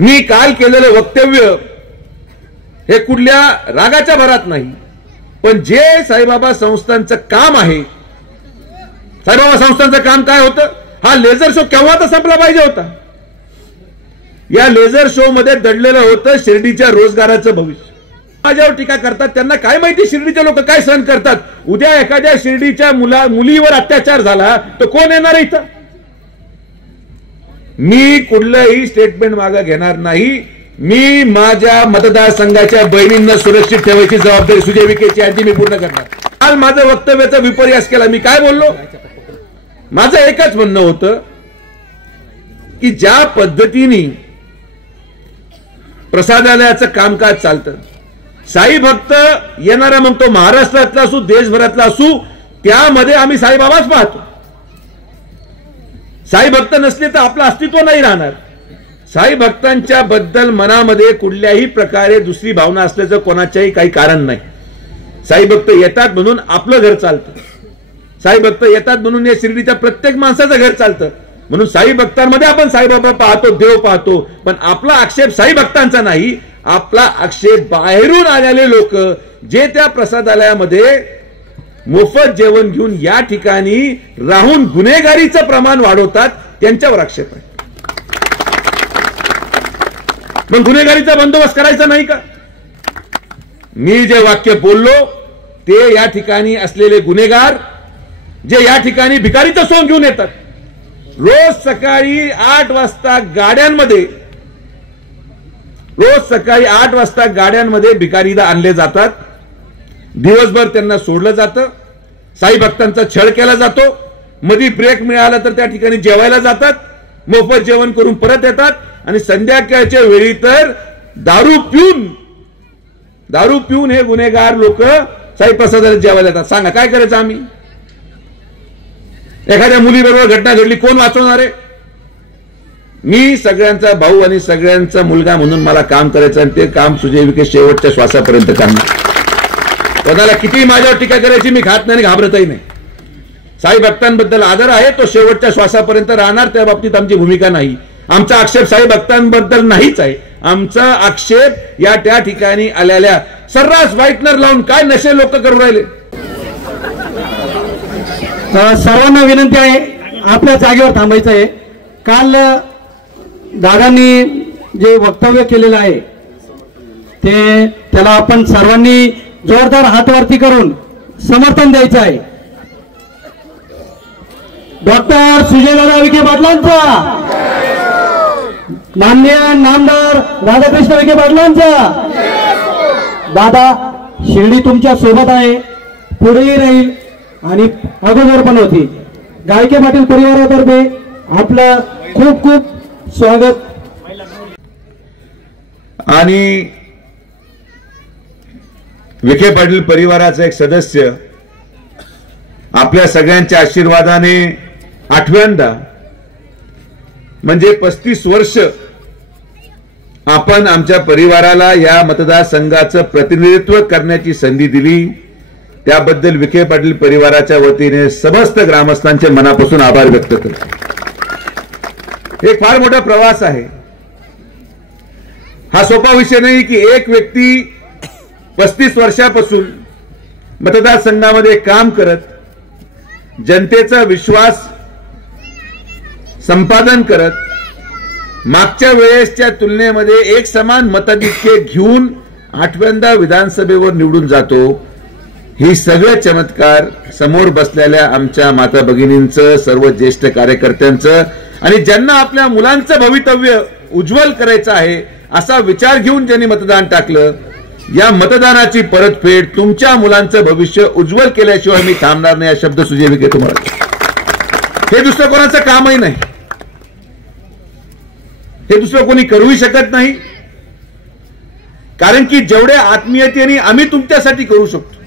मी काल केलेलं वक्तव्य हे कुठल्या रागाच्या भरात नाही, पण जे साईबाबा संस्थांचं काम आहे, साईबाबा संस्थांचं काम काय होतं, हा लेझर शो केव्हा तर संपला पाहिजे होता. या लेझर शो मध्ये दडलेलं होतं शिर्डीच्या रोजगाराचं भविष्य. माझ्यावर टीका करतात, त्यांना काय माहिती शिर्डीचे लोक काय सहन करतात. उद्या एखाद्या शिर्डीच्या मुलीवर अत्याचार झाला तर कोण येणार इथं. मी कुठलंही स्टेटमेंट मागे घेणार नाही. मी माझ्या मतदारसंघाच्या बहिणींना सुरक्षित ठेवायची जबाबदारी सुजय विखेची आहे, मी पूर्ण करणार. काल माझं वक्तव्याचा विपर्यास केला. मी काय बोललो, माझं एकच म्हणणं होतं की ज्या पद्धतीने प्रसादालयाचं कामकाज चालतं, साई भक्त येणारा मग तो महाराष्ट्रातला असू देशभरातला असू, त्यामध्ये आम्ही साईबाबाच पाहतो. साई भक्त नसले तर आपलं अस्तित्व नाही राहणार. साई भक्तांच्या बद्दल मनामध्ये कुठल्याही प्रकारे दुसरी भावना असल्याचं कोणाच्याही काही कारण नाही. साई भक्त येतात म्हणून आपलं घर चालतं, साई भक्त येतात म्हणून या शिर्डीच्या प्रत्येक माणसाचं घर चालतं. म्हणून साई भक्तांमध्ये आपण साईबाबा पाहतो, देव पाहतो, पण आपला आक्षेप साई भक्तांचा नाही. आपला आक्षेप बाहेरून आलेले लोक जे त्या प्रसादालयामध्ये मोफत जेवण घेऊन या ठिकाणी राहून गुन्हेगारीचं प्रमाण वाढवतात, त्यांच्यावर आक्षेप आहे. मग गुन्हेगारीचा बंदोबस्त करायचा नाही का. मी जे वाक्य बोललो ते या ठिकाणी असलेले गुन्हेगार जे या ठिकाणी भिकारीचं सोंग घेऊन येतात, रोज सकाळी 8 वाजता गाड्यांमध्ये भिकारीला आणले जातात. दिवसभर त्यांना सोडलं जातं, साई भक्तांचा छळ केला जातो. मध्ये ब्रेक मिळाला तर त्या ठिकाणी जेवायला जातात, मोफत जेवण करून परत येतात आणि संध्याकाळच्या वेळी तर दारू पिऊन हे गुन्हेगार लोक साई प्रसादाला जेवायला येतात. सांगा काय करायचं आम्ही. एखाद्या मुलीबरोबर घटना घडली, कोण वाचवणार आहे. मी सगळ्यांचा भाऊ आणि सगळ्यांचा मुलगा म्हणून मला काम करायचं आणि ते काम सुजय विखे शेवटच्या श्वासापर्यंत करणार. कोणाला किती माझ्यावर टीका करायची मी खात नाही, घाबरतही नाही. साई भक्तांबद्दल आदर आहे, तो शेवटच्या श्वासापर्यंत राहणार, त्या बाबतीत आमची भूमिका नाही. आमचा आक्षेप साई भक्तांबद्दल नाहीच आहे. आमचा आक्षेप या त्या ठिकाणी आलेल्या सर्रास व्हाईटनर लावून काय नशे लोक करू राहिले. सर्वांना विनंती आहे, आपल्या जागेवर थांबायचं आहे. काल दादांनी जे वक्तव्य केलेलं आहे त्याला आपण सर्वांनी जोरदार हातवरती करून समर्थन द्यायचं आहे. डॉक्टर सुजयदादा विखे पाटलांचा, माननीय नामदार राधाकृष्ण विखे पाटलांचा. दादा, शिर्डी तुमच्या सोबत आहे, पुढेही राहील आणि अगोदर पण होती. गायके पाटील परिवारातर्फे आपलं खूप खूप स्वागत. आणि विखे पाटील परिवाराचा एक सदस्य आपल्या सगळ्यांच्या आशीर्वादाने 8व्यांदा म्हणजे 35 वर्ष आपण आमच्या परिवाराला या मतदारसंघाचं प्रतिनिधित्व करण्याची संधी दिली. त्याबद्दल विखे पाटील परिवाराच्या वतीने समस्त ग्रामस्थांचे मनापासून आभार व्यक्त करतो. एक फार मोठा प्रवास आहे. हा सोपा विषय नाही की एक व्यक्ती 35 वर्षापासून मतदारसंघामध्ये काम करत जनतेचा विश्वास संपादन करत मागच्या वेळेसच्या तुलनेमध्ये एक समान मताधिक्य घेऊन 8व्यांदा विधानसभेवर निवडून जातो. ही सगळे चमत्कार समोर बसलेल्या आमच्या माता भगिनींचं, सर्व ज्येष्ठ कार्यकर्त्यांचं आणि ज्यांना आपल्या मुलांचं भवितव्य उज्ज्वल करायचं आहे असा विचार घेऊन ज्यांनी मतदान टाकलं, या मतदानाची परतफेड तुमच्या मुलांचं भविष्य उज्ज्वल केल्याशिवाय मी थांबणार नाही. हा शब्द सुजय विखे तुम्हाला. हे दुसरं कोणाचं कामही नाही, हे दुसरं कोणी करूही शकत नाही. कारण की जेवढ्या आत्मीयतेने आम्ही तुमच्यासाठी करू शकतो.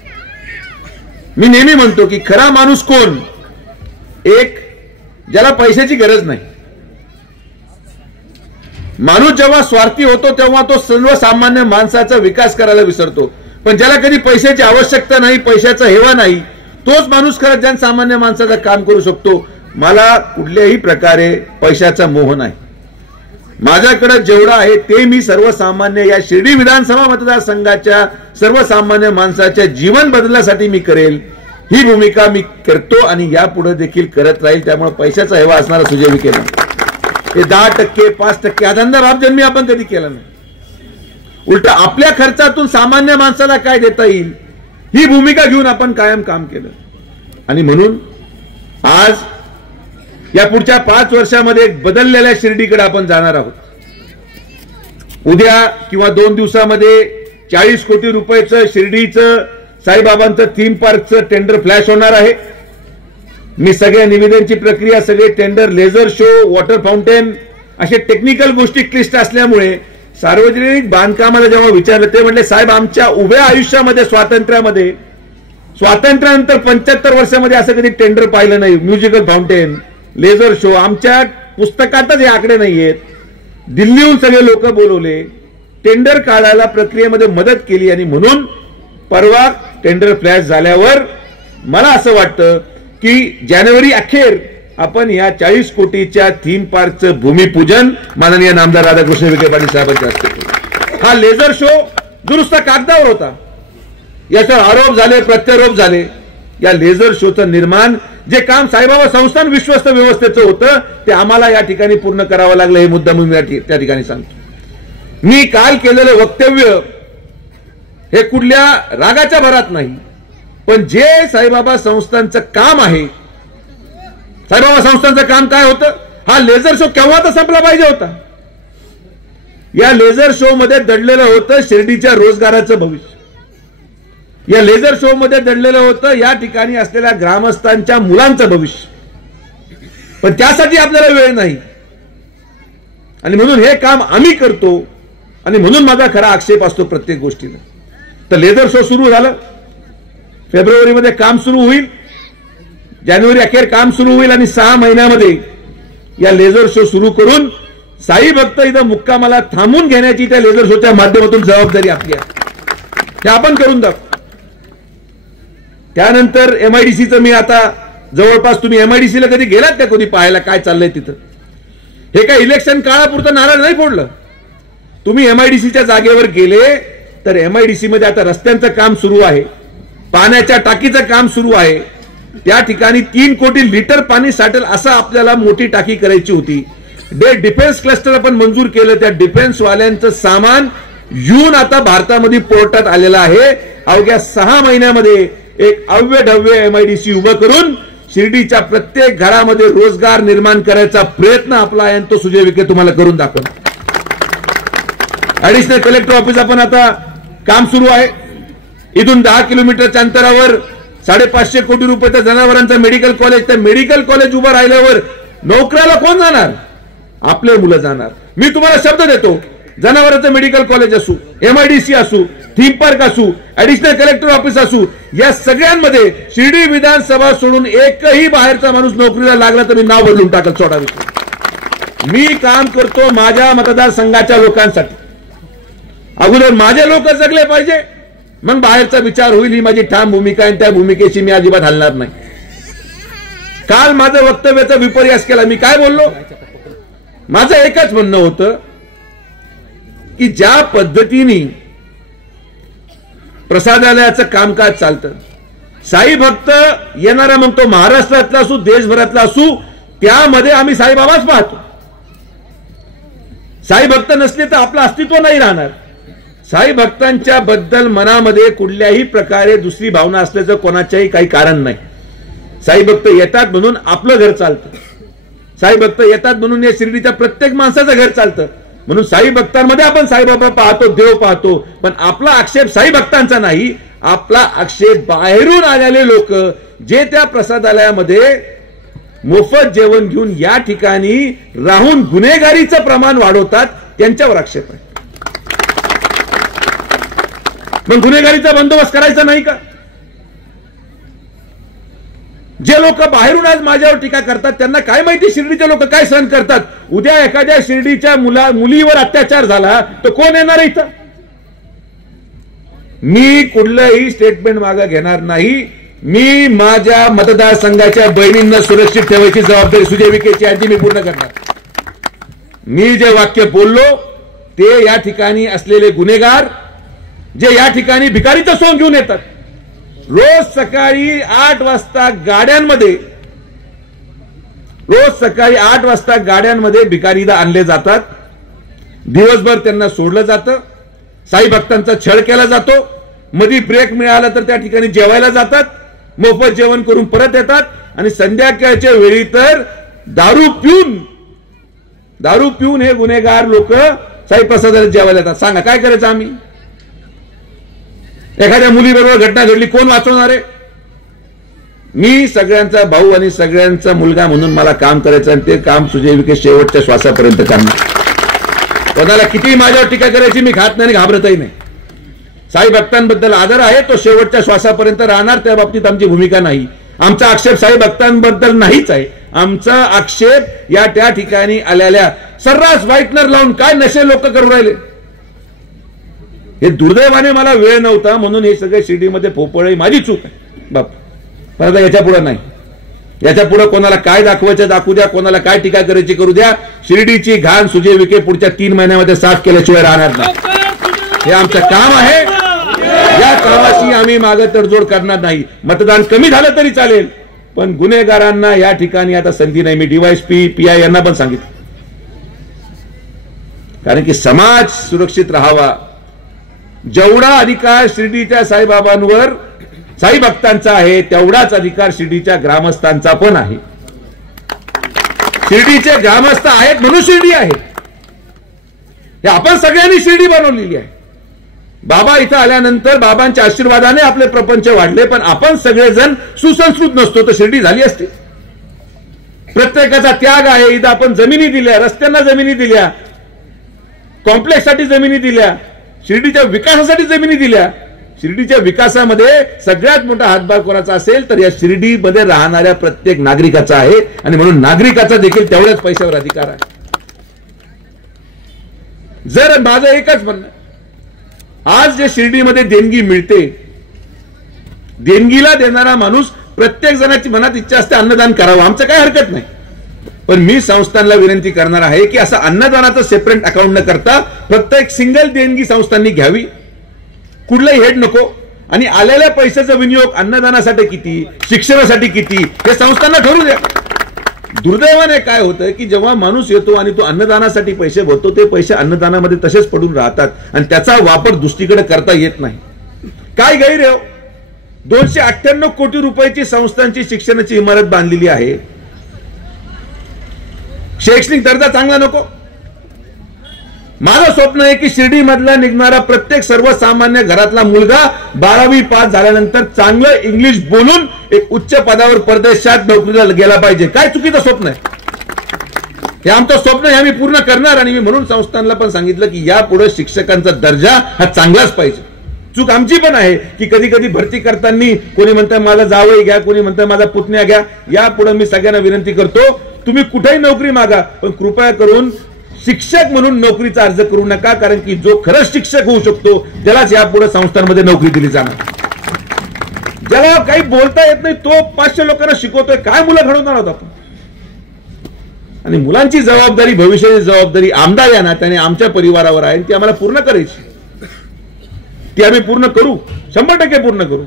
मी नेहमी म्हणतो की खरा माणूस कोण, एक ज्याला पैशाची गरज नाही. माणूस जेव्हा स्वार्थी होतो तेव्हा तो सर्वसामान्य माणसाचा विकास करायला विसरतो. पण ज्याला कधी पैशाची आवश्यकता नाही, पैशाचा हेवा नाही, तोच माणूस खरंच जनसामान्य माणसाचं काम करू शकतो. मला कुठल्याही प्रकारे पैशाचा मोह नाही. माझ्याकडे जेवढं आहे ते मी सर्वसामान्य या शिर्डी विधानसभा मतदारसंघाच्या सर्वसामान्य माणसाच्या जीवन बदलण्यासाठी मी करेल, ही भूमिका मी करतो आणि यापुढे देखील करत राहील. त्यामुळे पैशाचा हेवा असणारा सुजय विखे हे 10%, 5% हा धंदा बापजन्मी आपण कधी केला नाही. उलट आपल्या खर्चातून सामान्य माणसाला काय देता येईल ही भूमिका घेऊन आपण कायम काम केलं. आणि म्हणून आज या पुढच्या 5 वर्षामध्ये बदललेल्या शिर्डीकडे आपण जाणार आहोत. उद्या किंवा 2 दिवसामध्ये 40 कोटी रुपयाचं शिर्डीचं साईबाबांचं थीम पार्कचं टेंडर फ्लॅश होणार आहे. मी सगळ्या निवेदनची प्रक्रिया, सगळे tender, laser show, water fountain असे टेक्निकल गोष्टी क्लिष्ट असल्यामुळे सार्वजनिक बांधकामाला जेव्हा विचारलं ते म्हणले, साहेब आमच्या उभ्या आयुष्यामध्ये स्वातंत्र्यानंतर 75 वर्षामध्ये असं कधी टेंडर पाहिलं नाही. म्युझिकल फाउंटेन, लेझर शो, आमच्या पुस्तकातच हे आकडे नाहीयेत. दिल्लीहून सगळे लोक बोलवले, टेंडर काढायला प्रक्रियेमध्ये मदत केली आणि म्हणून परवा टेंडर फ्लॅश झाल्यावर मला असं वाटतं की जानेवारी अखेर आपण या 40 कोटीच्या थीम पार्कचं भूमिपूजन माननीय नामदार राधाकृष्ण विखे पाटील साहेबांच्या हस्ते केलं. हा लेझर शो दुरुस्त कागदावर होता, याच्यावर आरोप झाले, प्रत्यारोप झाले. या लेझर शोचं निर्माण जे काम साईबाबा संस्थान विश्वस्त व्यवस्थेचं होतं ते आम्हाला या ठिकाणी पूर्ण करावं लागलं. हे मुद्दा मी त्या ठिकाणी सांगतो. मी काल केलेलं वक्तव्य हे कुठल्या रागाच्या भरात नाही, पण जे साईबाबा संस्थांचं काम आहे, साईबाबा संस्थांचं काम काय होतं, हा लेझर शो केव्हा तर संपला पाहिजे होता. या लेझर शो मध्ये दडलेलं होतं शिर्डीच्या रोजगाराचं भविष्य. या लेझर शो मध्ये दडलेलं होतं या ठिकाणी असलेल्या ग्रामस्थांच्या मुलांचं भविष्य. पण त्यासाठी आपल्याला वेळ नाही आणि म्हणून हे काम आम्ही करतो आणि म्हणून माझा खरा आक्षेप असतो प्रत्येक गोष्टीला. तर लेझर शो सुरू झालं, फेब्रुवारीमध्ये काम सुरू होईल, जानेवारी अखेर काम सुरू होईल आणि 6 महिन्यामध्ये या लेझर शो सुरू करून साई भक्त इथं मुक्कामाला थांबून घेण्याची त्या लेझर शोच्या माध्यमातून जबाबदारी आपली आहे, ते आपण करून दाखवू. त्यानंतर एमआयडीसीचं मी आता जवळपास, तुम्ही एमआयडीसीला कधी गेलात का कधी पाहायला काय चाललंय तिथं? हे काय इलेक्शन काळापुरतं नारळ नाही फोडलं. तुम्ही एमआयडीसीच्या जागेवर गेले तर एमआयडीसी मध्ये आता रस्त्यांचं काम सुरू आहे, पाण्याच्या टाकीचं काम सुरू आहे. त्या ठिकाणी 3 कोटी लिटर पाणी साठेल असं आपल्याला मोठी टाकी करायची होती. डिफेन्स क्लस्टर आपण मंजूर केलं. त्या डिफेन्स वाल्यांचं सामान येऊन आता भारतामध्ये पोर्टात आलेलं आहे. अवघ्या 6 महिन्यामध्ये एक अव्यढव्य एमआयडीसी उभं करून शिर्डीच्या प्रत्येक घरामध्ये रोजगार निर्माण करायचा प्रयत्न आपला आहे, तो सुजय विखे तुम्हाला करून दाखवतो. ऍडिशनल कलेक्टर ऑफिस आपण आता काम सुरू आहे. इथून 10 किलोमीटरच्या अंतरावर 550 कोटी रुपयाचं जनावरांचं मेडिकल कॉलेज. त्या मेडिकल कॉलेज उभं राहिल्यावर नोकऱ्याला कोण जाणार? आपले मुलं जाणार. मी तुम्हाला शब्द देतो, जनावरांचं मेडिकल कॉलेज असू, एमआयडीसी असू, थीम पार्क असू, ऍडिशनल कलेक्टर ऑफिस असू, या सगळ्यांमध्ये शिर्डी विधानसभा सोडून एकही बाहेरचा माणूस नोकरीला लागला तर मी नाव बदलून टाकल. सोडा विषय. मी काम करतो माझ्या मतदारसंघाच्या लोकांसाठी. अगोदर माझे लोक जगले पाहिजे, मग बाहेरचा विचार होईल. ही माझी ठाम भूमिका आहे, त्या भूमिकेशी मी अजिबात हलणार नाही. काल माझं वक्तव्याचा विपर्यास केला. मी काय बोललो? माझं एकच म्हणणं होतं की ज्या पद्धतीने प्रसादालयाचं कामकाज चालतं, साई भक्त येणारा मग तो महाराष्ट्रातला असू, देशभरातला असू, त्यामध्ये आम्ही साईबाबाच पाहतो. साई भक्त नसले तर आपलं अस्तित्व नाही राहणार. साई भक्तांच्या बद्दल मनामध्ये कुठल्याही प्रकारे दुसरी भावना असल्याचं कोणाच्याही काही कारण नाही. साई भक्त येतात म्हणून आपलं घर चालतं. साई भक्त येतात म्हणून या शिर्डीच्या प्रत्येक माणसाचं घर चालतं. म्हणून साई भक्तांमध्ये आपण साईबाबा पाहतो, देव पाहतो. पण आपला आक्षेप साई भक्तांचा नाही, आपला आक्षेप बाहेरून आलेले लोक जे त्या प्रसादालयामध्ये मोफत जेवण घेऊन या ठिकाणी राहून गुन्हेगारीचं प्रमाण वाढवतात, त्यांच्यावर आक्षेप आहे. मग गुन्हेगारीचा बंदोबस्त करायचा नाही का? जे लोक बाहेरून आज माझ्यावर टीका करतात त्यांना काय माहिती शिर्डीचे लोक काय सहन करतात. उद्या एखाद्या शिर्डीच्या मुलीवर अत्याचार झाला तर कोण येणार इथं? मी कुठलंही स्टेटमेंट मागे घेणार नाही. मी माझ्या मतदारसंघाच्या बहिणींना सुरक्षित ठेवायची जबाबदारी सुजय विखेची आधी मी पूर्ण करणार. मी जे वाक्य बोललो ते या ठिकाणी असलेले गुन्हेगार जे या ठिकाणी भिकारीचं सोंग घेऊन येतात, रोज सकाळी 8 वाजता गाड्यांमध्ये भिकारीला आणले जातात, दिवसभर त्यांना सोडलं जातं, साई भक्तांचा छळ केला जातो, मध्ये ब्रेक मिळाला तर त्या ठिकाणी जेवायला जातात, मोफत जेवण करून परत येतात आणि संध्याकाळच्या वेळी तर दारू पिऊन हे गुन्हेगार लोक साई प्रसादाला जेवायला येतात. सांगा काय करायचं आम्ही? एखाद्या मुलीबरोबर घटना घडली, कोण वाचवणार आहे? मी सगळ्यांचा भाऊ आणि सगळ्यांचा मुलगा म्हणून मला काम करायचं आणि ते काम सुजय विखे शेवटच्या श्वासापर्यंत करणार. कोणाला किती माझ्यावर टीका करायची मी खात नाही, घाबरतही नाही. साई भक्तांबद्दल आदर आहे, तो शेवटच्या श्वासापर्यंत राहणार, त्या बाबतीत आमची भूमिका नाही. आमचा आक्षेप साई भक्तांबद्दल नाहीच आहे. आमचा आक्षेप या त्या ठिकाणी आलेल्या सर्रास व्हाईटनर लावून काय नशे लोक करू राहिले. हे दुर्दैवाने मला वेळ नव्हता म्हणून हे सगळे शिर्डीमध्ये फोपळे, माझी चूक आहे बाप. पण याच्या पुढे नाही, याच्या पुढे कोणाला काय दाखवायचं दाखवू द्या, कोणाला काय टीका करायची करू द्या. शिर्डीची घाण सुजय विखे पुढच्या 3 महिन्यामध्ये साफ केल्याशिवाय राहणार नाही. हे आमचं काम आहे, या कामाशी आम्ही मागे तडजोड करणार नाही. मतदान कमी झालं तरी चालेल, पण गुन्हेगारांना या ठिकाणी आता संधी नाही. मी डीवायएसपी PI यांना पण सांगितलं, कारण की समाज सुरक्षित राहावा. जेवढा अधिकार शिर्डीच्या साईबाबांवर साई भक्तांचा आहे तेवढाच अधिकार शिर्डीच्या ग्रामस्थांचा पण आहे. शिर्डीचे ग्रामस्थ आहेत म्हणून शिर्डी आहे. हे आपण सगळ्यांनी शिर्डी बनवलेली आहे. बाबा इथं आल्यानंतर बाबांच्या आशीर्वादाने आपले प्रपंच वाढले, पण आपण सगळेजण सुसंस्कृत नसतो तर शिर्डी झाली असती. प्रत्येकाचा त्याग आहे. इथं आपण जमिनी दिल्या, रस्त्यांना जमिनी दिल्या, कॉम्प्लेक्ससाठी जमिनी दिल्या, शिर्डीच्या विकासासाठी जमिनी दिल्या. शिर्डीच्या विकासामध्ये सगळ्यात मोठा हातभार कोणाचा असेल तर या शिर्डीमध्ये राहणाऱ्या प्रत्येक नागरिकाचा आहे आणि म्हणून नागरिकाचा देखील तेवढ्याच पैशावर अधिकार आहे. जर माझं एकच म्हणणं, आज जे शिर्डीमध्ये देणगी मिळते, देणगीला देणारा माणूस प्रत्येक जणाची मनात इच्छा असते अन्नदान करावं, आमचं काही हरकत नाही. पण मी संस्थांना विनंती करणार आहे की असं अन्नदानाचं सेपरेट अकाउंट न करता प्रत्येक सिंगल देणगी संस्थांनी घ्यावी, कुठलाही हेड नको. आणि आलेल्या पैशाचा विनियोग अन्नदानासाठी किती, शिक्षणासाठी किती हे संस्थांना ठरवू द्या. दुर्दैवाने काय होतं की जेव्हा माणूस येतो आणि तो अन्नदानासाठी पैसे भरतो, ते पैसे अन्नदानामध्ये तसेच पडून राहतात आणि त्याचा वापर दुसरीकडे करता येत नाही. काय गैर आहे? 298 कोटी रुपयाची संस्थांची शिक्षणाची इमारत बांधलेली आहे. शैक्षणिक दर्जा चांगला नको? माझं स्वप्न आहे की शिर्डी मधला निघणारा प्रत्येक सर्वसामान्य घरातला मुलगा 12वी पास झाल्यानंतर चांगलं इंग्लिश बोलून एक उच्च पदावर परदेशात नोकरीला गेला पाहिजे. काय चुकीचं स्वप्न आहे? हे आमचं स्वप्न आहे, आम्ही पूर्ण करणार. आणि मी म्हणून संस्थांना पण सांगितलं की यापुढे शिक्षकांचा दर्जा हा चांगलाच पाहिजे. चूक आमची पण आहे की कधी कधी भरती करताना कोणी म्हणतं माझा जावई घ्या, कोणी म्हणतं माझा पुतण्या घ्या. यापुढे मी सगळ्यांना विनंती करतो, तुम्ही कुठेही नोकरी मागा, पण कृपया करून शिक्षक म्हणून नोकरीचा अर्ज करू नका, कारण की जो खरंच शिक्षक होऊ शकतो त्यालाच यापुढे संस्थांमध्ये नोकरी दिली जाणार. ज्याला काही बोलता येत नाही तो 500 लोकांना शिकवतोय, काय मुलं घडवणार आहोत आपण? आणि मुलांची जबाबदारी, भविष्याची जबाबदारी आमदार या नात्याने आमच्या परिवारावर आहे, ती आम्हाला पूर्ण करायची. ती आम्ही पूर्ण करू, 100% पूर्ण करू.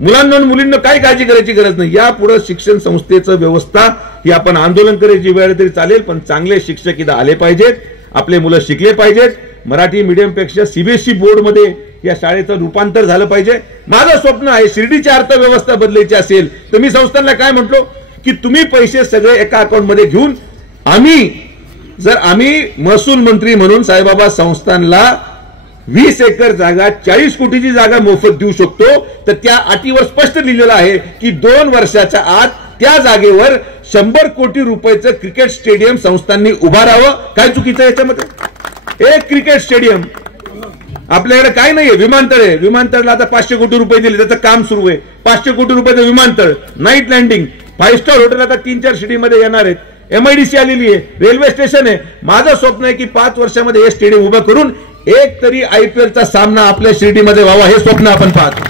मुलांना मुलींना काही काळजी करायची गरज नाही. यापुढे शिक्षण संस्थेचं व्यवस्था ही आपण आंदोलन करायची वेळ तरी चालेल, पण चांगले शिक्षक इथं आले पाहिजेत, आपले मुलं शिकले पाहिजेत. मराठी मीडियम पेक्षा सीबीएसई बोर्ड मध्ये या शाळेचं रूपांतर झालं पाहिजे. माझं स्वप्न आहे शिर्डीची अर्थव्यवस्था बदलायची असेल तर मी संस्थांना काय म्हटलो की तुम्ही पैसे सगळे एका अकाउंट मध्ये घेऊन आम्ही महसूल मंत्री म्हणून साईबाबा संस्थानला 20 एकर जागा, 40 कोटीची जागा मोफत देऊ शकतो, तर त्या अटीवर स्पष्ट लिहिलेलं आहे की 2 वर्षाच्या आत त्या जागेवर 100 कोटी रुपयाचं क्रिकेट स्टेडियम संस्थांनी उभारावं. काय चुकीचं आहे याच्यामध्ये? एक क्रिकेट स्टेडियम आपल्याकडे काय नाहीये, विमानतळ आहे. विमानतळाला आता 500 कोटी रुपये दिले, त्याचं काम सुरू आहे. 500 कोटी रुपयाचं विमानतळ, नाईट लँडिंग, 5 स्टार हॉटेल आता 3-4 सिटीमध्ये येणार आहेत. MIDC आलेली आहे, रेल्वे स्टेशन आहे. माझं स्वप्न आहे की 5 वर्षामध्ये हे स्टेडियम उभं करून एक तरी IPLचा सामना आपल्या शिर्डीमध्ये व्हावा, हे स्वप्न आपण पाहतो.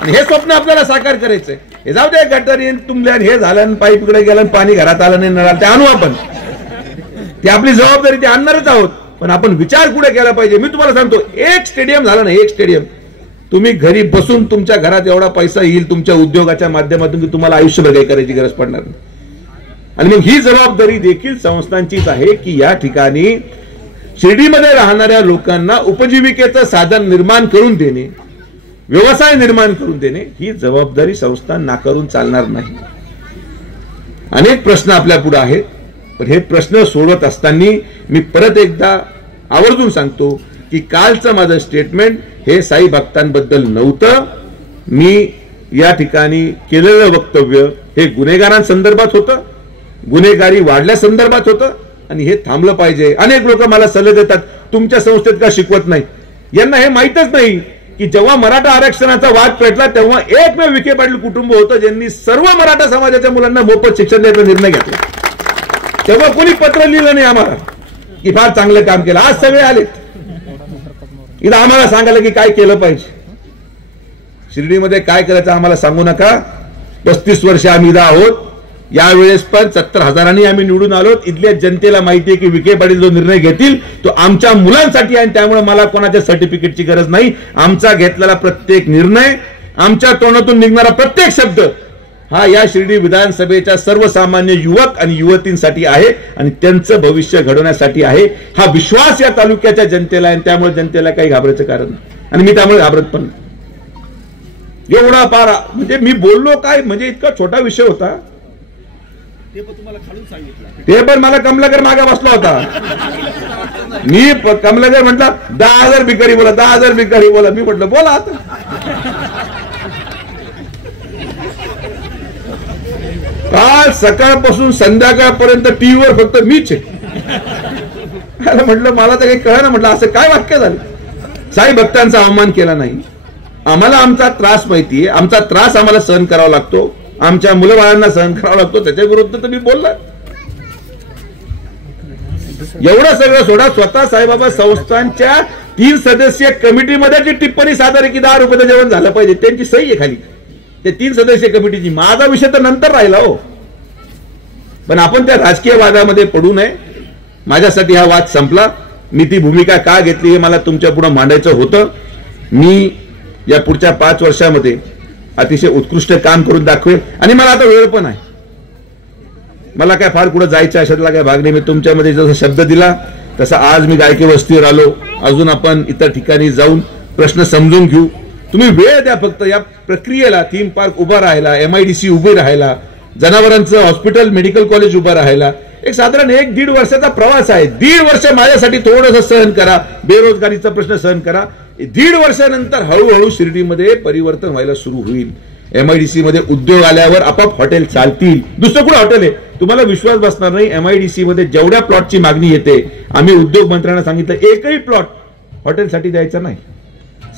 आणि हे स्वप्न आपल्याला साकार करायचंय. हे जाऊ दे, गटारी तुंबल्या, हे झालं, पाईप इकडे गेलं, पाणी घरात आलं नाही, नळाला, ते आणू आपण. ती आपली जबाबदारी ती आणणारच आहोत, पण आपण विचार कुठे केला पाहिजे. मी तुम्हाला सांगतो, एक स्टेडियम झालं ना, एक स्टेडियम, तुम्ही घरी बसून तुमच्या घरात एवढा पैसा येईल तुमच्या उद्योगाच्या माध्यमातून की तुम्हाला आयुष्यभर काही करायची गरज पडणार नाही. आणि मग ही जबाबदारी देखील संस्थांचीच आहे की या ठिकाणी शिर्डीमध्ये राहणाऱ्या लोकांना उपजीविकेचं साधन निर्माण करून देणे, व्यवसाय निर्माण करून देणे, ही जबाबदारी संस्थान नाकारून चालणार नाही. अनेक प्रश्न आपल्या पुढे आहेत, पण हे प्रश्न सोडवत असताना मी परत एकदा आवर्जून सांगतो की कालचं माझं स्टेटमेंट हे साई भक्तांबद्दल नव्हतं. मी या ठिकाणी केलेलं वक्तव्य हे गुन्हेगारांसंदर्भात होतं, गुन्हेगारी वाढल्या संदर्भात होतं आणि हे थांबलं पाहिजे. अनेक लोक मला सल्ले देतात, तुमच्या संस्थेत का शिकवत नाही. यांना हे माहीतच नाही की जेव्हा मराठा आरक्षणाचा वाद पेटला तेव्हा एकमेव विखे पाटील कुटुंब होतं ज्यांनी सर्व मराठा समाजाच्या मुलांना मोफत शिक्षण द्यायचा निर्णय घेतला. तेव्हा कोणी पत्र लिहिलं नाही आम्हाला की फार चांगलं काम केलं. आज सगळे आलेत इथं आम्हाला सांगायला की काय केलं पाहिजे. शिर्डीमध्ये काय करायचं आम्हाला सांगू नका. 35 वर्ष आम्ही इथं आहोत. यावेळेस पण 70,000 आम्ही निवडून आलो. इथल्या जनतेला माहिती आहे की विखे पाटील जो निर्णय घेतील तो आमच्या मुलांसाठी आहे. त्यामुळे मला कोणाच्या सर्टिफिकेटची गरज नाही. आमचा घेतलेला प्रत्येक निर्णय, आमच्या तोंडातून निघणारा प्रत्येक शब्द हा या शिर्डी विधानसभेच्या सर्वसामान्य युवक आणि युवतींसाठी आहे आणि त्यांचं भविष्य घडवण्यासाठी आहे. हा विश्वास या तालुक्याच्या जनतेला आहे. त्यामुळे जनतेला काही घाबरायचं कारण नाही आणि मी त्यामुळे घाबरत पण नाही. एवढा पारा म्हणजे मी बोललो काय, म्हणजे इतका छोटा विषय होता. ते पण मला कमलाकर मागे बसला होता. मी कमलाकर म्हटलं 10,000 भिकारी बोला, 10,000 भिकारी बोला. मी म्हटलं बोला आता. काल सकाळपासून संध्याकाळपर्यंत टीव्हीवर फक्त मीच आहे. म्हटलं मला तर काही कळलं ना. म्हटलं असं काय वाक्य झालं. साई भक्तांचा अवमान केला नाही. आम्हाला आमचा त्रास माहितीये. आमचा त्रास आम्हाला सहन करावा लागतो, आमच्या मुलबाळांना सहन करावा लागतो. त्याच्या विरुद्ध तुम्ही बोलला. एवढं सगळं सोडा. स्वतः साईबाबा संस्थांच्या 3 सदस्यीय कमिटीमध्ये जी टिप्पणी सादर की 10 रुपयाचं जेवण झालं पाहिजे त्यांची सही आहे खाली. ते 3 सदस्यीय कमिटीची. माझा विषय तर नंतर राहिला हो. पण आपण त्या राजकीय वादामध्ये पडू नये. माझ्यासाठी हा वाद संपला. मी ती भूमिका का घेतली हे मला तुमच्या पुढे मांडायचं होतं. मी या पुढच्या 5 वर्षामध्ये अतिशय उत्कृष्ट काम करून दाखवेल आणि मला आता वेळ पण आहे. मला काय फार कुठं जायचं अशातला काय भाग नाही. मी तुमच्यामध्ये जसा शब्द दिला तसा आज मी गायकी वस्तीवर आलो. अजून आपण इतर ठिकाणी जाऊन प्रश्न समजून घेऊ. तुम्ही वेळ द्या फक्त या प्रक्रियेला. थीम पार्क उभा राहायला, MIDC उभी राहायला, जनावरांचं हॉस्पिटल मेडिकल कॉलेज उभं राहायला एक साधारण 1-1.5 वर्षाचा प्रवास आहे. 1.5 वर्ष माझ्यासाठी थोडंसं सहन करा. बेरोजगारीचा प्रश्न सहन करा. 1.5 वर्षानंतर हळूहळू शिर्डीमध्ये परिवर्तन व्हायला सुरू होईल. MIDC मध्ये उद्योग आल्यावर आपाप हॉटेल चालतील. दुसरं कुठं हॉटेल आहे तुम्हाला विश्वास बसणार नाही. MIDC मध्ये जेवढ्या प्लॉटची मागणी येते आम्ही उद्योग मंत्र्यांना सांगितलं एकही प्लॉट हॉटेलसाठी द्यायचा नाही.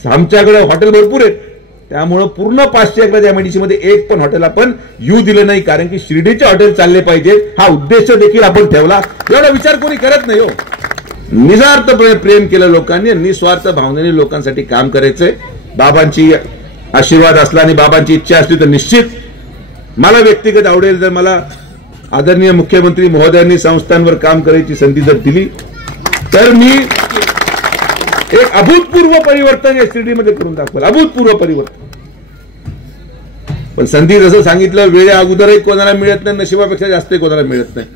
आमच्याकडे हॉटेल भरपूर आहेत. त्यामुळे पूर्ण 500 एकराच्या MIDC मध्ये एक पण हॉटेल आपण येऊ दिलं नाही. कारण की शिर्डीचे हॉटेल चालले पाहिजेत हा उद्देश देखील आपण ठेवला. एवढा विचार कोणी करत नाही हो. निस्वार्थपणे प्रेम केलं लोकांनी, निस्वार्थ भावनेने लोकांसाठी काम करायचंय. बाबांची आशीर्वाद असला आणि बाबांची इच्छा असली तर निश्चित मला व्यक्तिगत आवडेल. जर मला आदरणीय मुख्यमंत्री महोदयांनी संस्थांवर काम करायची संधी जर दिली तर मी एक अभूतपूर्व परिवर्तन या शिर्डीमध्ये करून दाखवलं. अभूतपूर्व परिवर्तन. पण संधी जसं सांगितलं वेळे अगोदरही कोणाला मिळत नाही, नशिबापेक्षा जास्त कोणाला मिळत नाही.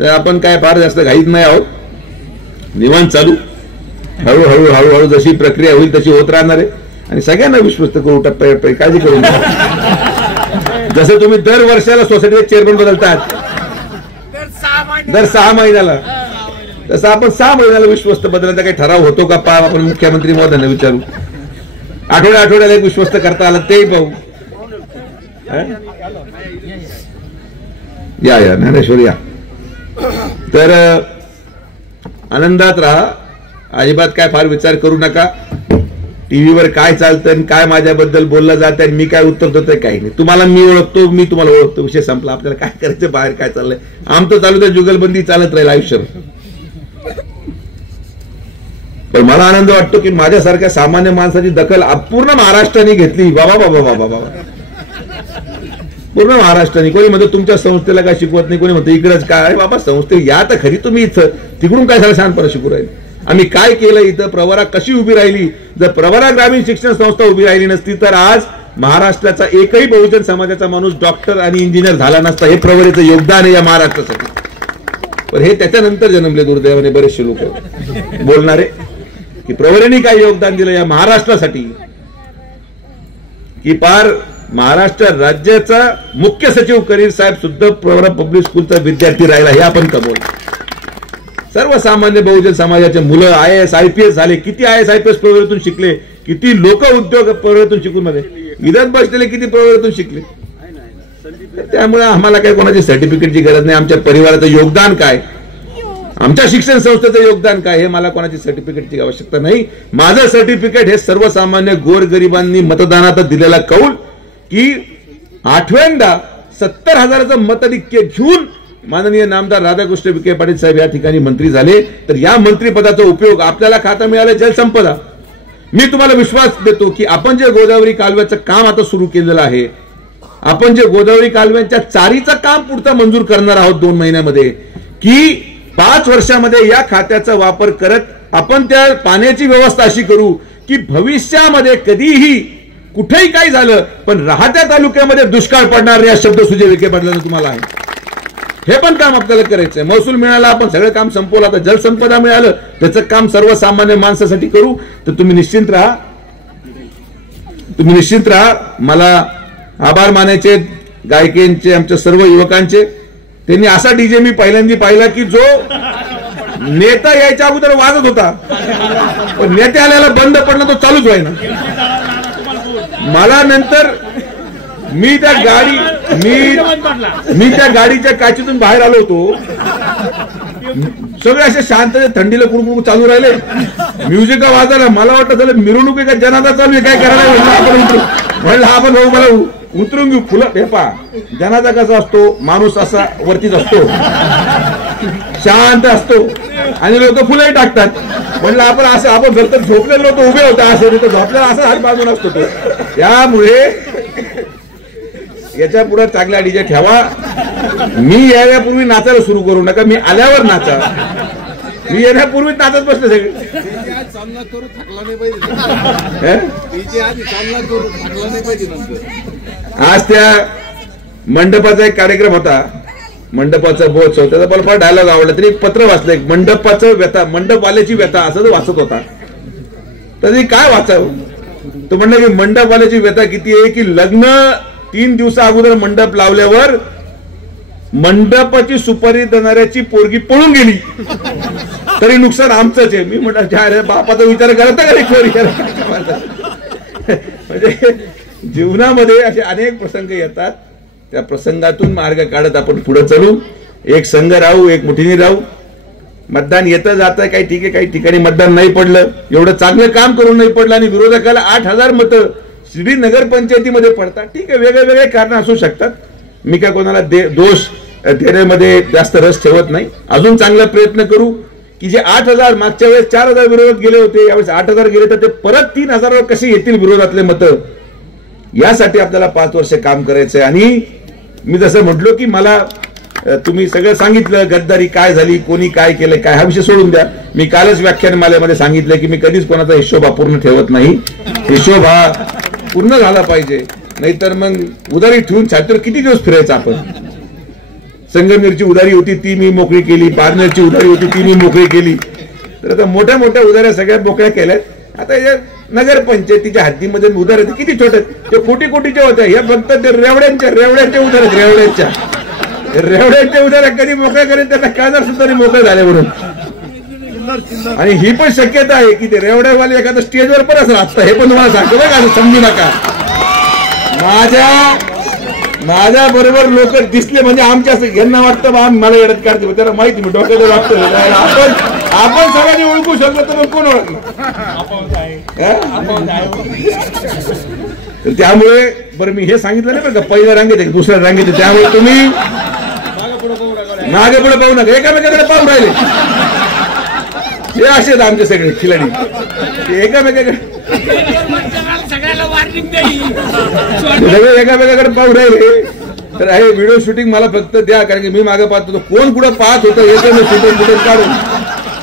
तर आपण काय फार जास्त घाईत नाही आहोत. निवांत चालू. हळूहळू हळूहळू जशी प्रक्रिया होईल तशी होत राहणार आहे आणि सगळ्यांना विश्वस्त करू टप्प्याटप्प्याने. काळजी करू नका. जसं तुम्ही दर वर्षाला सोसायटीचे चेअरमन बदलतात दर 6 महिन्याला, तसं आपण 6 महिन्याला विश्वस्त बदलायचा काही ठराव होतो का पाहा. आपण मुख्यमंत्री महोदयांना विचारू. आठवड्याला एक विश्वस्त करता आलं तेही पाहू. या ज्ञानेश्वर या. तर आनंदात राहा. अजिबात काय फार विचार करू नका. टीव्हीवर काय चालतं काय माझ्याबद्दल बोललं जात आहे मी काय उत्तर देतोय काही नाही. तुम्हाला मी ओळखतो, मी तुम्हाला ओळखतो. विषय संपला. आपल्याला काय करायचं बाहेर काय चाललंय आमचं चालू तर जुगलबंदी चालत राहील आयुष्यभर. पण मला आनंद वाटतो की माझ्यासारख्या सामान्य माणसाची दखल पूर्ण महाराष्ट्राने घेतली. बाबा बाबा बाबा बाबा पूर्ण महाराष्ट्राने. कोणी म्हणतो तुमच्या संस्थेला काय शिकवत नाही, कोणी म्हणतो इकडंच काय. अरे बाबा संस्थे या तर खरी, तुम्ही इथं तिकडून काय सगळं शहाणपणा शिकू राहिले. आम्ही काय केलं इथं, प्रवरा कशी उभी राहिली. जर प्रवरा ग्रामीण शिक्षण संस्था उभी राहिली नसती तर आज महाराष्ट्राचा एकही बहुजन समाजाचा माणूस डॉक्टर आणि इंजिनियर झाला नसता. हे प्रवरेचं योगदान आहे या महाराष्ट्रासाठी. पण हे त्याच्यानंतर जन्मले दुर्दैवाने बरेचसे लोक बोलणारे की प्रवरेने काय योगदान दिलं या महाराष्ट्रासाठी, की पार महाराष्ट्र राज्याचा मुख्य सचिव करीर साहेब सुद्धा प्रवरा पब्लिक स्कूलचा विद्यार्थी राहिला. हे आपण कबूल. सर्वसामान्य बहुजन समाजाचे मुलं IAS IPS झाले. किती IAS IPS प्रवरेतून शिकले, किती लोक उद्योग प्रवरेतून शिकून मध्ये विधान बसलेले किती प्रवरेतून शिकले. त्यामुळे आम्हाला काही कोणाची सर्टिफिकेटची गरज नाही. आमच्या परिवाराचं योगदान काय, आमच्या शिक्षण संस्थेचं योगदान काय, हे मला कोणाची सर्टिफिकेटची आवश्यकता नाही. माझं सर्टिफिकेट हे सर्वसामान्य गोरगरिबांनी मतदानात दिलेला कौल की 8व्यांदा 70,000चं मताधिक्य घेऊन माननीय नामदार राधाकृष्ण विखे पाटील साहेब या ठिकाणी मंत्री झाले. तर या मंत्रिपदाचा उपयोग आपल्याला खातं मिळालं जलसंपदा. मी तुम्हाला विश्वास देतो की आपण जे गोदावरी कालव्याचं काम आता सुरू केलेलं आहे, आपण जे गोदावरी कालव्यांच्या चारीचं काम पुढचं मंजूर करणार आहोत 2 महिन्यामध्ये, की 5 वर्षामध्ये या खात्याचा वापर करत आपण त्या पाण्याची व्यवस्था अशी करू की भविष्यामध्ये कधीही कुठेही काही झालं पण राहत्या तालुक्यामध्ये दुष्काळ पडणार नाही. शब्द सुजय विखे पाटलांनी तुम्हाला आहे. हे पण काम आपल्याला करायचंय. महसूल मिळाला, आपण सगळं काम संपवलं. आता जलसंपदा मिळालं, त्याचं काम सर्वसामान्य माणसासाठी करू. तर तुम्ही निश्चिंत राहा, तुम्ही निश्चिंत राहा. मला आभार मानायचे गायकेंचे, आमच्या सर्व युवकांचे. त्यांनी असा डीजे मी पहिल्यांदा पाहिला की जो नेता यायच्या अगोदर वाजत होता, पण नेते आल्याला बंद पडला तो चालूच व्हायना. मला नंतर मी त्या गाडीच्या काचीतून बाहेर आलो होतो. सगळे असे शांत थंडीला कुडकुड चालू राहिले, म्युझिक वाजायला. मला वाटतं झालं मिरवणूक का जनादा चालू आहे, काय करायला. म्हणलं आपण भाऊ मला उतरून घेऊ. फुलं हे पा, जनादा कसा असतो, माणूस असा वरतीच असतो, शांत असतो आणि लोक फुलंही टाकतात. म्हणलं आपण असं, आपण जर तर झोपलेलो लोक उभे होता असं, झोपलेला असा हात बांधून असतो तो. त्यामुळे याच्या पुढे चांगला डीजे ठेवा. मी यायपूर्वी नाचायला सुरू करू नका, मी आल्यावर नाचा. मी येण्यापूर्वी नाचत बसले सगळे. आज त्या मंडपाचा एक कार्यक्रम होता, मंडपाचा महोत्सव. त्याचा मला फार डायलॉग आवडला. तरी एक पत्र वाचलं, एक मंडपाचं व्यथा, मंडपवाल्याची व्यथा असं तो वाचत होता. तरी काय वाचावं, तो म्हणलं की मंडपवाल्याची व्यथा किती आहे की लग्न 3 दिवसा अगोदर मंडप लावल्यावर मंडपाची सुपारी देणाऱ्याची पोरगी पळून गेली तरी नुकसान आमचंच आहे. मी म्हटलं बापाचा विचार करता का. म्हणजे जीवनामध्ये असे अनेक प्रसंग येतात, त्या प्रसंगातून मार्ग काढत आपण पुढे चालू. एक संघ राहू, एक मुठीने राहू. मतदान येतं जातं काही ठीक आहे, काही ठिकाणी मतदान नाही पडलं, एवढं चांगलं काम करून नाही पडलं आणि विरोधकाला 8,000 मतं शिर्डी नगरपंचायतीमध्ये पडतात. ठीक आहे, वेगळे वेगळे कारण असू शकतात. मी काय कोणाला दोष देण्यामध्ये जास्त रस ठेवत नाही. अजून चांगला प्रयत्न करू की जे 8,000 मागच्या वेळेस 4,000 विरोधात गेले होते, यावेळेस 8,000 गेले, तर ते परत 3,000 कसे येतील विरोधातले मतं, यासाठी आपल्याला 5 वर्ष काम करायचंय. आणि मी जसं म्हटलो की मला तुम्ही सगळं सांगितलं, गद्दारी काय झाली, कोणी काय केलं, काय हा विषय सोडून द्या. मी कालच व्याख्यानमालेमध्ये सांगितलं की मी कधीच कोणाचा हिशोब अपूर्ण ठेवत नाही. हिशोब हा पूर्ण झाला पाहिजे, नाहीतर मग उधारी ठेवून छातीवर किती दिवस फिरायचं आपण. संगमनेरची उधारी होती ती मी मोकळी केली, पारनेरची उधारी होती ती मी मोकळी केली. तर आता मोठ्या मोठ्या उधाऱ्या सगळ्या मोकळ्या केल्यात. आता या नगरपंचायतीच्या हद्दीमध्ये उधार किती छोटे, ते कोटी कोटीच्या होत्या, हे फक्त ते रेवड्यांच्या उधार आहेत. रेवड्यांच्या उधाऱ्या कधी मोकळ्या करेल त्यांना कळणार सुद्धा नाही मोकळे झाले म्हणून. आणि ही पण शक्यता आहे की ते रेवड्यावाले एखाद्या स्टेजवर पण असं असतं. हे पण तुम्हाला सांगतो बघा, समजू नका. माझ्या बरोबर लोक दिसले म्हणजे आमच्या यांना वाटतं बा मला येडत काढते, त्याला माहिती मी डोक्यात वाटतं. आपण सगळ्यांनी ओळखू शकलो तर मग कोण ओळखलं. त्यामुळे बरं मी हे सांगितलं नाही बरं का, पहिल्या रांगेत दुसऱ्या रांगेत, त्यामुळे तुम्ही मागे पुढे पाहू नका, एकामेकाकडे पाहून राहिले. हे असेच आमचे सगळे खिलाडी एकामेकाकडे सगळे एकामेकाकडे पाहून राहिले. तर हे व्हिडिओ शूटिंग मला फक्त द्या, कारण की मी मागे पाहत होतो कोण कुठं पाहत होतं येतं मी शूटिंग काढून.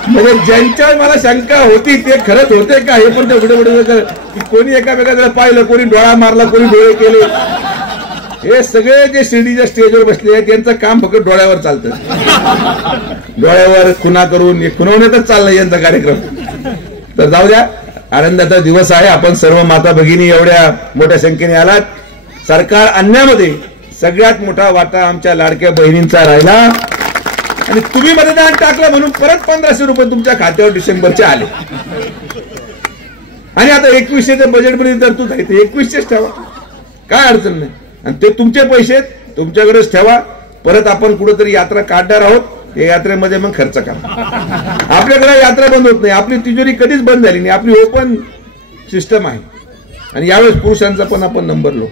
म्हणजे ज्यांच्यावर मला शंका होती ते खरंच होते का हे पण त्या व्हिडिओ कोणी एकामेकाला पाहिलं, कोणी डोळा मारला, कोणी डोळे केले. हे सगळे जे शिर्डीच्या स्टेजवर बसले आहेत यांचं काम फक्त डोळ्यावर चालतं. डोळ्यावर खुना करून खुनवण्यातच चाललंय यांचा कार्यक्रम. तर जाऊ द्या, आनंदाचा दिवस आहे. आपण सर्व माता भगिनी एवढ्या मोठ्या संख्येने आलात. सरकार आणण्यामध्ये सगळ्यात मोठा वाटा आमच्या लाडक्या बहिणींचा राहिला आणि तुम्ही मतदान टाकलं म्हणून परत 1500 रुपये तुमच्या खात्यावर डिसेंबरचे आले. आणि आता 2100च्या बजेटमध्ये तरतूद आहे ते 2100च ठेवा, काय अडचण नाही. आणि ते तुमचे पैसे तुमच्याकडेच ठेवा. परत आपण कुठेतरी यात्रा काढणार आहोत, त्या यात्रेमध्ये मग खर्च करा. आपल्याकडे यात्रा बंद होत नाही, आपली तिजोरी कधीच बंद झाली नाही, आपली ओपन सिस्टम आहे. आणि यावेळेस पुरुषांचा पण आपण नंबर लो,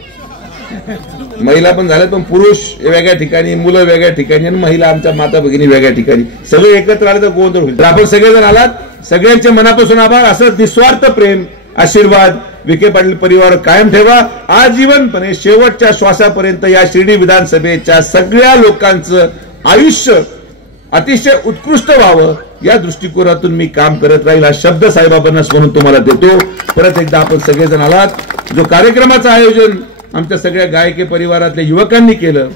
महिला पण झाल्या, पण पुरुष वेगळ्या ठिकाणी, मुलं वेगळ्या ठिकाणी आणि महिला आमच्या माता भगिनी वेगळ्या ठिकाणी. सगळे एकत्र आले तर गोंधळ होईल. तर आपण सगळेजण आलात, सगळ्यांचे मनापासून आभार. असं निस्वार्थ प्रेम आशीर्वाद विखे पाटील परिवार कायम ठेवा. आजीवनपणे शेवटच्या श्वासापर्यंत या शिर्डी विधानसभेच्या सगळ्या लोकांचं आयुष्य अतिशय उत्कृष्ट व्हावं या दृष्टिकोनातून मी काम करत राहील. हा शब्द साहेबांना म्हणून तुम्हाला देतो. परत एकदा आपण सगळेजण आलात. जो कार्यक्रमाचं आयोजन आमच्या सगळ्या गायके परिवारातल्या युवकांनी केलं,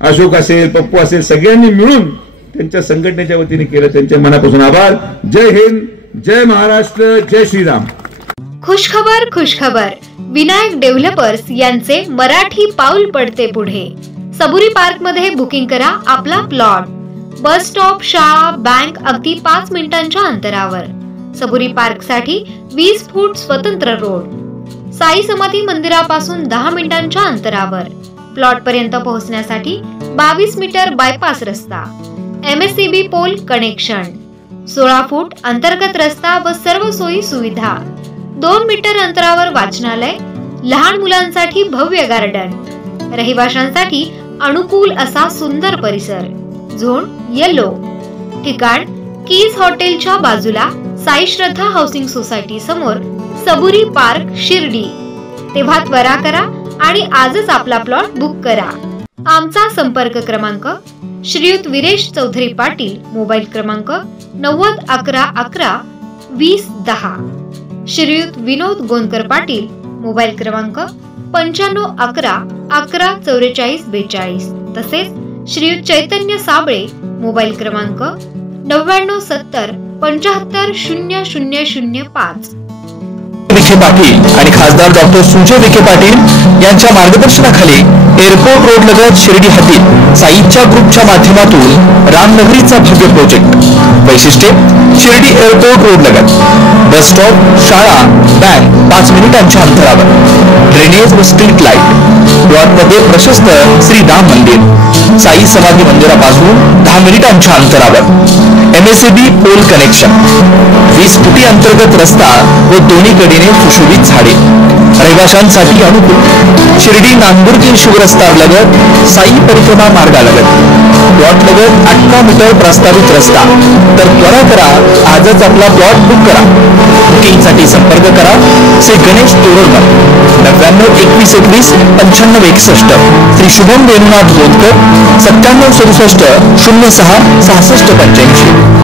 अशोक असेल, पप्पू असेल, सगळ्यांनी मिळून त्यांच्या संघटनेच्या वतीने केलं, त्यांच्या मनापासून आभार. जय हिंद, जय महाराष्ट्र, जय श्रीराम. खुशखबर खुशखबर, विनायक डेव्हलपर्स यांचे मराठी पाऊल पडते पुढे. सबुरी पार्क मध्ये बुकिंग करा आपला प्लॉट. बस स्टॉप, शाळा, बँक अगदी 5 मिनिटांच्या अंतरावर. सबुरी पार्क साठी 20 फूट स्वतंत्र रोड. साई समाधी मंदिरापासून 10 मिनिटांच्या अंतरावर. प्लॉट पर्यंत पोहोचण्यासाठी 22 मीटर बायपास रस्ता. MSCB pole connection. 16 फूट अंतर्गत रस्ता व सर्व सोयी सुविधा. 2 मीटर अंतरावर वाचनालय. लहान मुलांसाठी भव्य गार्डन. रहिवाशांसाठी अनुकूल असा सुंदर परिसर. Zone yellow. ठिकाण कीज हॉटेलच्या बाजूला, साई श्रद्धा हाऊसिंग सोसायटी समोर, सबुरी पार्क, शिर्डी. तेव्हा त्वरा करा आणि आजच आपला प्लॉट बुक करा. आमचा संपर्क क्रमांक श्रीयुत विरेश चौधरी पाटील, मोबाईल क्रमांक 90 11 11 20 10. श्रीयुत विनोद गोंदकर पाटील, मोबाईल क्रमांक 95 11 11 44 42. तसेच श्रीयुत चैतन्य साबळे, मोबाईल क्रमांक 99 70 75 0005. विखे पाटील आणि खासदार डॉक्टर सुजय विखे पाटील यांच्या मार्गदर्शनाखाली एअरपोर्ट रोड लगत शिर्डी हद्दीत साईच्या ग्रुपच्या माध्यमातून रामनगरीचा भव्य प्रोजेक्ट. वैशिष्ट्ये: शिर्डी एअरपोर्ट रोड लगत, बस स्टॉप, शाळा, बँक 5 मिनिटांच्या अंतरावर. ड्रेनेज व स्ट्रीट लाईट. प्लॉटमध्ये प्रशस्त श्री राम मंदिर. साई समाधी मंदिरापासून 10 मिनिटांच्या अंतरावर. MSCB pole connection. 20 फुटी अंतर्गत रस्ता व दोन्ही कडेने सुशोभित झाडे. रहिवाशांसाठी अनुकूल. शिर्डी नांदुर्गी शिवरस्ता लगत, साई परिक्रमा मार्गालगत. प्लॉट लगत 18 मीटर प्रस्तावित रस्ता. तर त्वरा करा, आजच आपला प्लॉट बुक करा. बुकिंग साठी संपर्क करा श्री गणेश तोरडमल 99 21 21 95 61. श्री शुभम वेणुनाथ गोंदकर 97 67 06 66 85.